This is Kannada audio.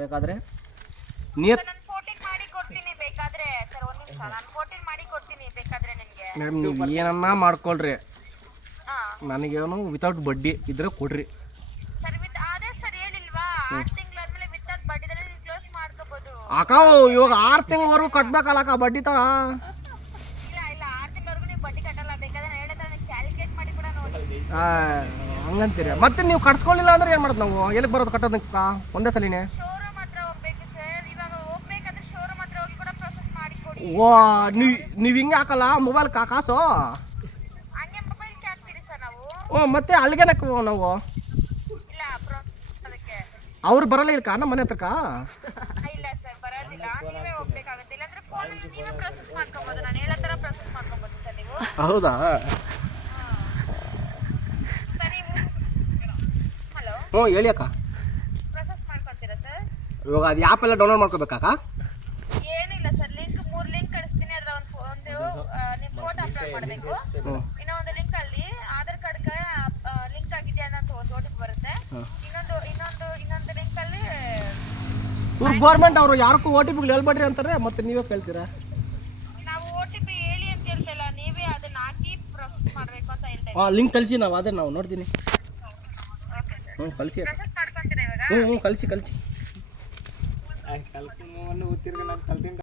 ಬೇಕಾದ್ರೆ ನಿಯತ್ ಮೇಡಮ್ ನೀವು ಏನನ್ನ ಮಾಡ್ಕೊಳ್ರಿ, ನನಗೇನು ವಿತೌಟ್ ಬಡ್ಡಿ ಇದ್ರೆ ಕೊಡ್ರಿ. ಅಕ್ಕ ಇವಾಗ 6 ತಿಂಗಳವರೆಗೂ ಕಟ್ಬೇಕಲ್ಲ ಅಕ್ಕ ಬಡ್ಡಿ ತರ. ಹಂಗಂತೀರಿ. ಮತ್ತೆ ನೀವು ಕಟ್ಸ್ಕೊಳ್ಳಿಲ್ಲ ಅಂದ್ರೆ ಏನು ಮಾಡೋದು ನಾವು? ಎಲ್ಲಿಗೆ ಬರೋದು ಕಟ್ಟೋದಕ್ಕ ಒಂದೇ ಸಲಿನೇ? ಓ ನೀವು ಹಿಂಗೆ ಹಾಕಲ್ಲ ಮೊಬೈಲ್ ಕಾಸು? ಓ ಮತ್ತೆ ಅಲ್ಲಿಗೆನಕ್ಕೆ ನಾವು ಅವ್ರು ಬರಲ್ಲ ಇಲ್ಕ ನಮ್ಮ ಮನೆ ಹತ್ರಕ್ಕ? ಹೌದಾ? ಹ್ಞೂ ಹೇಳಿ ಅಕ್ಕ. ಇವಾಗ ಅದು ಆ್ಯಪ್ ಎಲ್ಲ ಡೌನ್ಲೋಡ್ ಮಾಡ್ಕೋಬೇಕಾ? ಏನಿಲ್ಲ ಸರ್, ಮೂರು ಲಿಂಕ್ ಕಳಿಸ್ತೀನಿ. ಅದ್ರ ಒಂದು ನಿಮ್ಮ ಫೋಟೋ ಅಪ್ಲೋಡ್ ಮಾಡಬೇಕು. ಇನ್ನೊಂದು ಲಿಂಕ್ ಅಲ್ಲಿ ಆಧಾರ್ ಕಾರ್ಡ್ ಲಿಂಕ್ ಆಗಿದೆ ಅನ್ನೋ ಒಂದು OTP ಬರುತ್ತೆ. ಇನ್ನೊಂದು ಲಿಂಕ್ ಅಲ್ಲಿ ಗೌರ್ಮೆಂಟ್ ಅವರು ಯಾರಕ್ಕೂ OTP ಹೇಳ್ಬೇಡ್ರಿ ಅಂತಾರೆ, ಮತ್ತೆ ನೀವೇ ಕೇಳ್ತೀರಾ? ನಾವು OTP ಹೇಳಿ ಅಂತ ಹೇಳ್ತಿಲ್ಲ, ನೀವೇ ಅದನ್ನ ಹಾಕಿ ಪ್ರೊಸೆಸ್ ಮಾಡಬೇಕು ಅಂತ ಹೇಳ್ತಾ ಇದ್ದೀವಿ. ಲಿಂಕ್ ಕಳಿಸಿ, ನಾವು ನೋಡ್ತೀನಿ. ಕಳಿಸಿ. ಮಾಡ್ಕೊಂತೀರಾ ಇವಾಗ? ಕಳಿಸಿ.